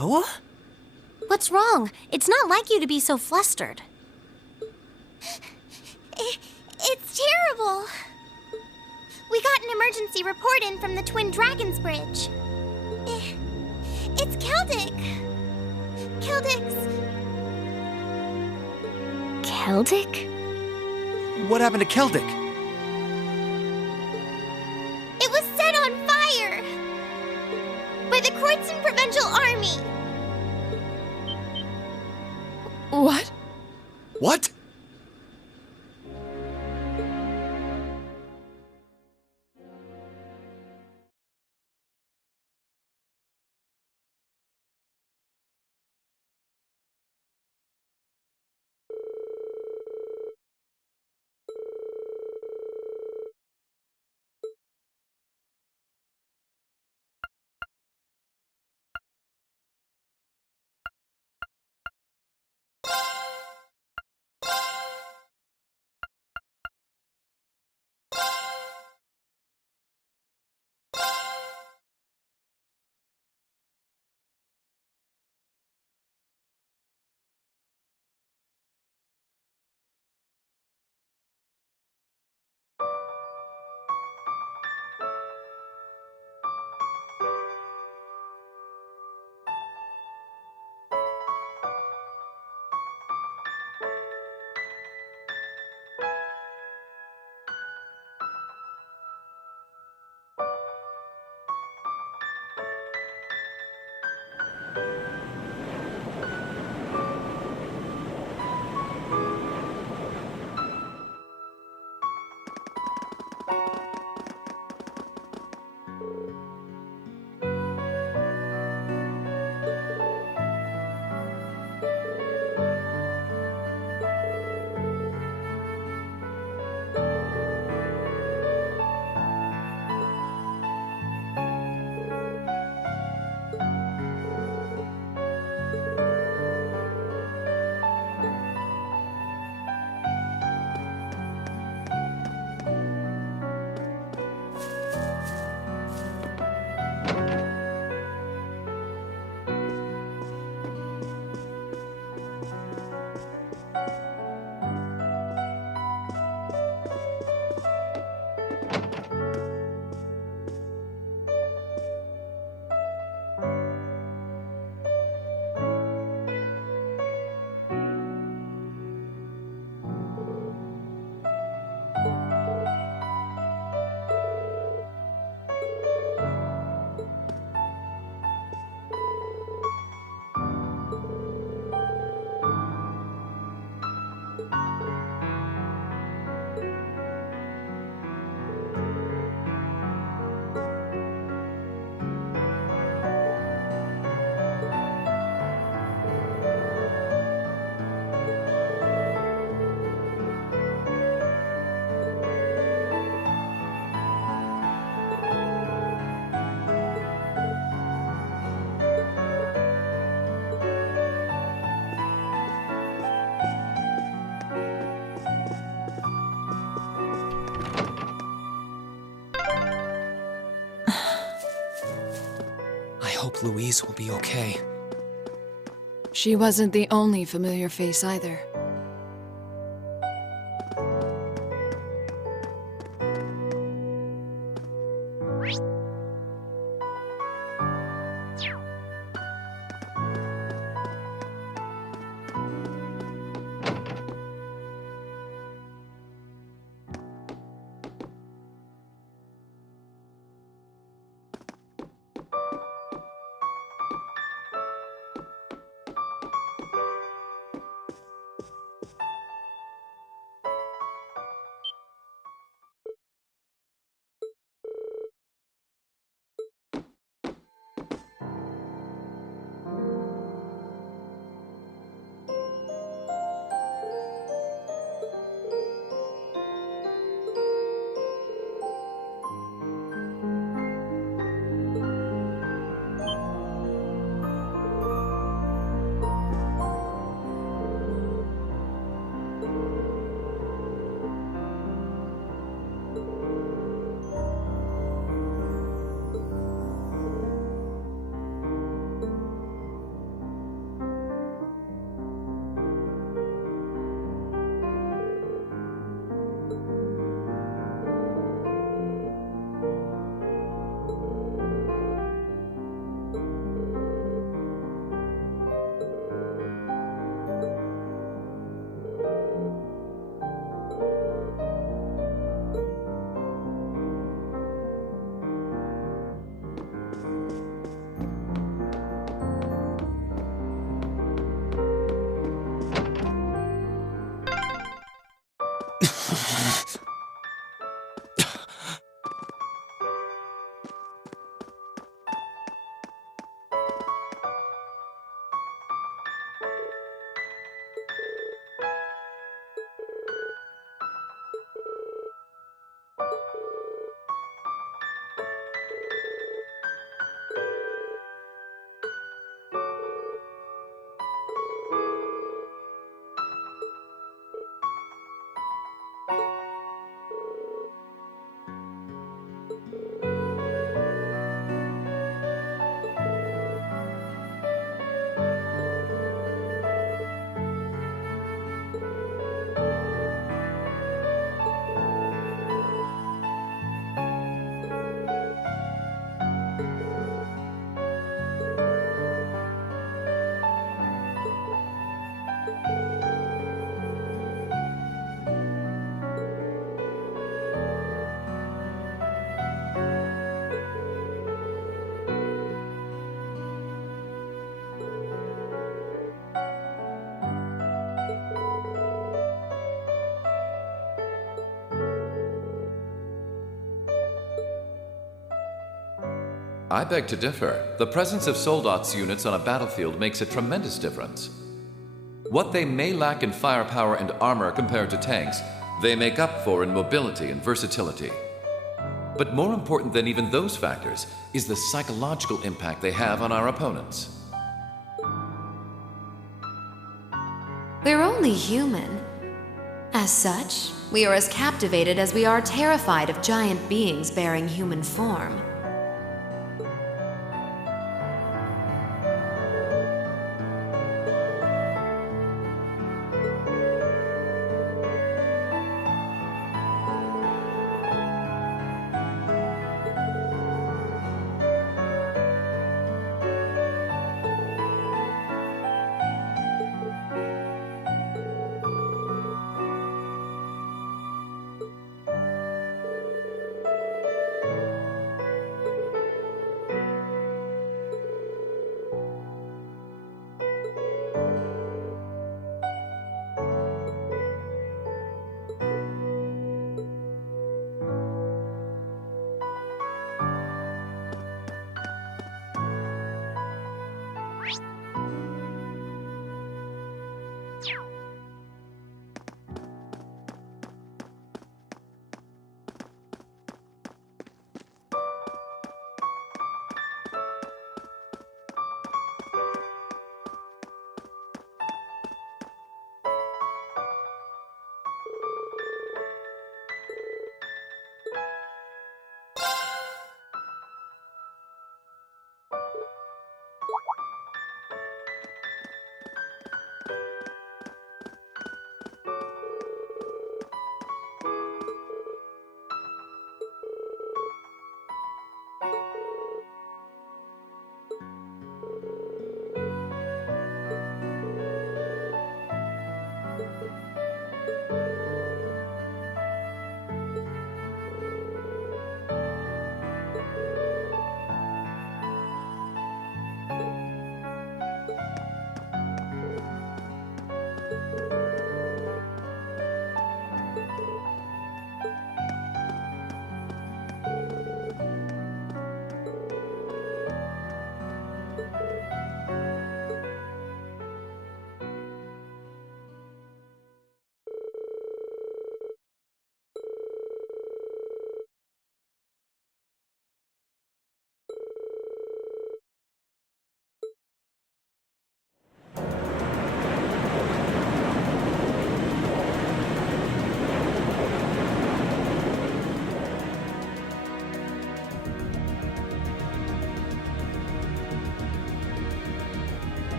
What? What's wrong? It's not like you to be so flustered. It's terrible. We got an emergency report in from the Twin Dragons Bridge. It's Celtic. Celdic's... Celtic? What happened to Celtic? It was set on fire by the Kreutzen Provincial Army. What? What? I hope Louise will be okay. She wasn't the only familiar face either. I beg to differ. The presence of Soldats units on a battlefield makes a tremendous difference. What they may lack in firepower and armor compared to tanks, they make up for in mobility and versatility. But more important than even those factors is the psychological impact they have on our opponents. We're only human. As such, we are as captivated as we are terrified of giant beings bearing human form.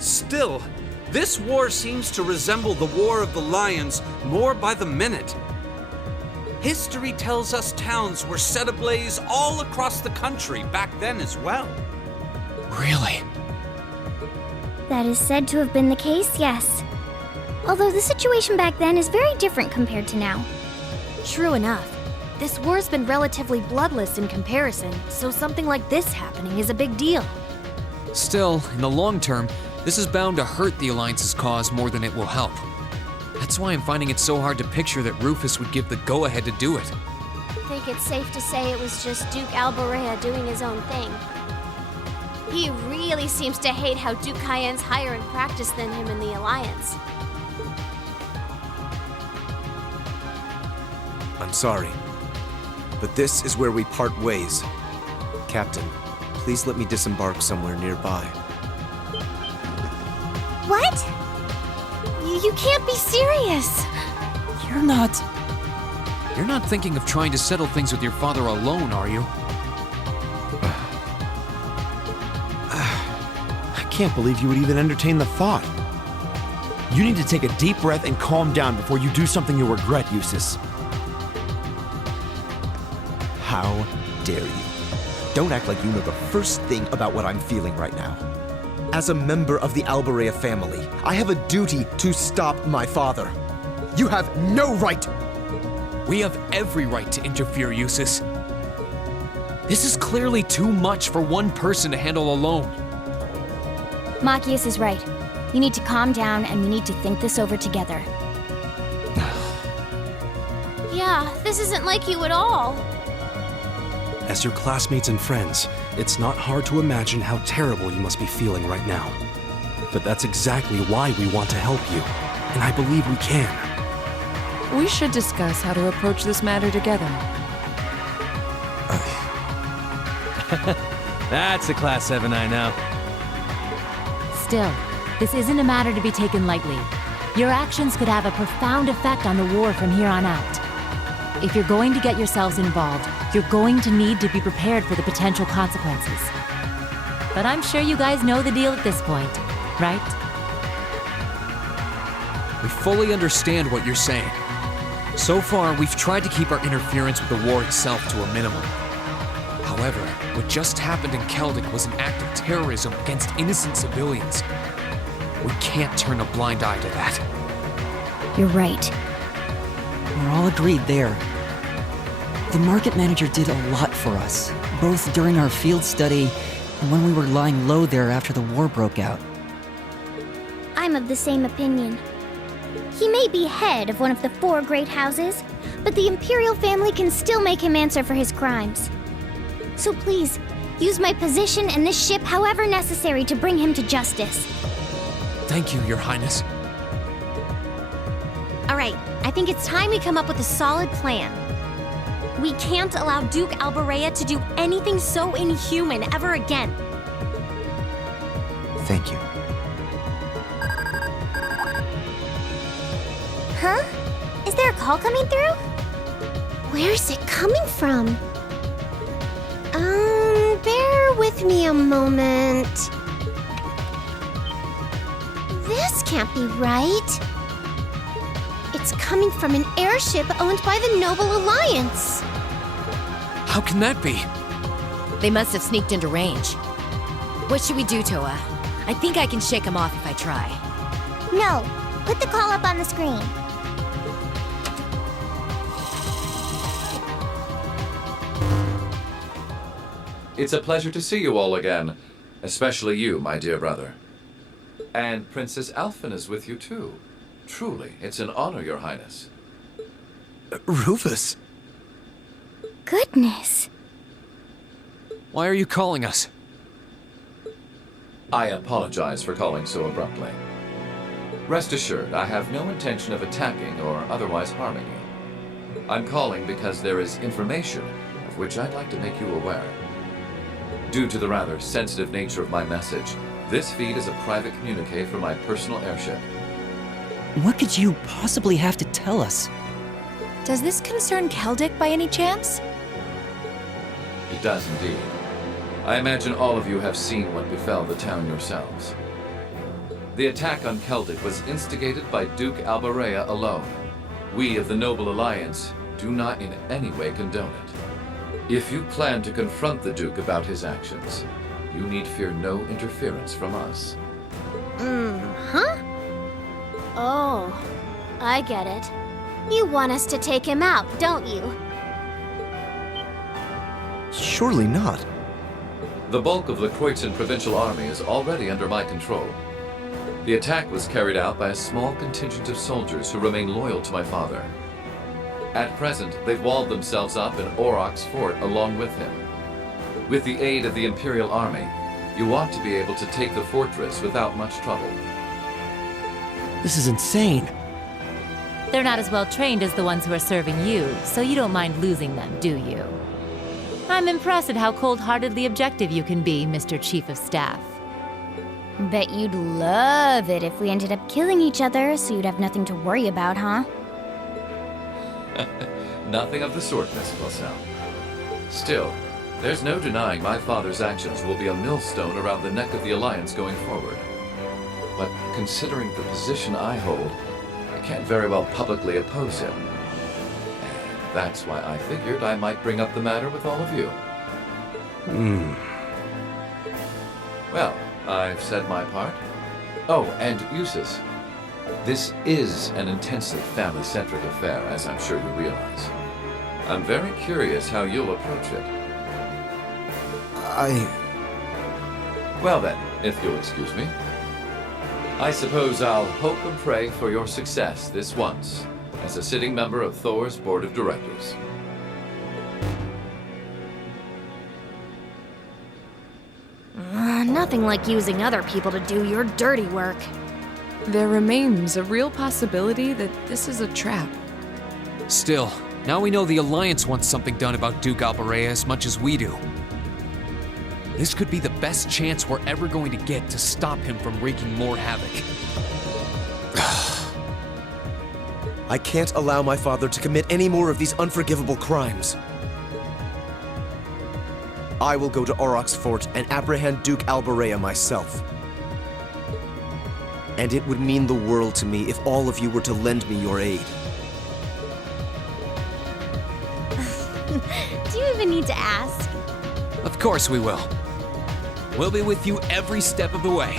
Still, this war seems to resemble the War of the Lions more by the minute. History tells us towns were set ablaze all across the country back then as well. Really? That is said to have been the case, yes. Although the situation back then is very different compared to now. True enough. This war's been relatively bloodless in comparison, so something like this happening is a big deal. Still, in the long term, this is bound to hurt the Alliance's cause more than it will help. That's why I'm finding it so hard to picture that Rufus would give the go-ahead to do it. I think it's safe to say it was just Duke Alberera doing his own thing. He really seems to hate how Duke Cayenne's higher in practice than him in the Alliance. I'm sorry, but this is where we part ways. Captain, please let me disembark somewhere nearby. What? You can't be serious! You're not thinking of trying to settle things with your father alone, are you? I can't believe you would even entertain the thought. You need to take a deep breath and calm down before you do something you'll regret, Eustace. How dare you? Don't act like you know the first thing about what I'm feeling right now. As a member of the Alberera family, I have a duty to stop my father. You have no right! We have every right to interfere, Eustace. This is clearly too much for one person to handle alone. Machias is right. You need to calm down and we need to think this over together. Yeah, this isn't like you at all. As your classmates and friends, it's not hard to imagine how terrible you must be feeling right now. But that's exactly why we want to help you, and I believe we can. We should discuss how to approach this matter together. That's a Class 7 I know. Still, this isn't a matter to be taken lightly. Your actions could have a profound effect on the war from here on out. If you're going to get yourselves involved, you're going to need to be prepared for the potential consequences. But I'm sure you guys know the deal at this point, right? We fully understand what you're saying. So far, we've tried to keep our interference with the war itself to a minimum. However, what just happened in Keldic was an act of terrorism against innocent civilians. We can't turn a blind eye to that. You're right. We're all agreed there. The market manager did a lot for us, both during our field study and when we were lying low there after the war broke out. I'm of the same opinion. He may be head of one of the 4 great houses, but the Imperial family can still make him answer for his crimes. So please, use my position and this ship however necessary to bring him to justice. Thank you, Your Highness. All right, I think it's time we come up with a solid plan. We can't allow Duke Alberera to do anything so inhuman ever again. Thank you. Huh? Is there a call coming through? Where's it coming from? Bear with me a moment. This can't be right. It's coming from an airship owned by the Noble Alliance. How can that be? They must have sneaked into range. What should we do, Toa? I think I can shake them off if I try. No, put the call up on the screen. It's a pleasure to see you all again, especially you, my dear brother. And Princess Alphen is with you too. Truly, it's an honor, Your Highness. Rufus? Goodness. Why are you calling us? I apologize for calling so abruptly. Rest assured, I have no intention of attacking or otherwise harming you. I'm calling because there is information of which I'd like to make you aware. Due to the rather sensitive nature of my message, this feed is a private communique from my personal airship. What could you possibly have to tell us? Does this concern Keldic by any chance? It does indeed. I imagine all of you have seen what befell the town yourselves. The attack on Keldic was instigated by Duke Alberera alone. We of the Noble Alliance do not in any way condone it. If you plan to confront the Duke about his actions, you need fear no interference from us. Huh? Oh, I get it. You want us to take him out, don't you? Surely not. The bulk of the Kreutzen Provincial Army is already under my control. The attack was carried out by a small contingent of soldiers who remain loyal to my father. At present, they've walled themselves up in Auroch's fort along with him. With the aid of the Imperial Army, you ought to be able to take the fortress without much trouble. This is insane. They're not as well trained as the ones who are serving you, so you don't mind losing them, do you? I'm impressed at how cold-heartedly objective you can be, Mr. Chief of Staff. Bet you'd love it if we ended up killing each other, so you'd have nothing to worry about, huh? Nothing of the sort, Miss Wilson. Still, there's no denying my father's actions will be a millstone around the neck of the Alliance going forward. But considering the position I hold, I can't very well publicly oppose him. And that's why I figured I might bring up the matter with all of you. Well, I've said my part. Oh, and Eustace. This is an intensely family-centric affair, as I'm sure you realize. I'm very curious how you'll approach it. Well then, if you'll excuse me. I suppose I'll hope and pray for your success this once, as a sitting member of Thor's Board of Directors. nothing like using other people to do your dirty work. There remains a real possibility that this is a trap. Still, now we know the Alliance wants something done about Duke Alberera as much as we do. This could be the best chance we're ever going to get to stop him from wreaking more havoc. I can't allow my father to commit any more of these unforgivable crimes. I will go to Auroch's fort and apprehend Duke Alberera myself. And it would mean the world to me if all of you were to lend me your aid. Do you even need to ask? Of course we will. We'll be with you every step of the way.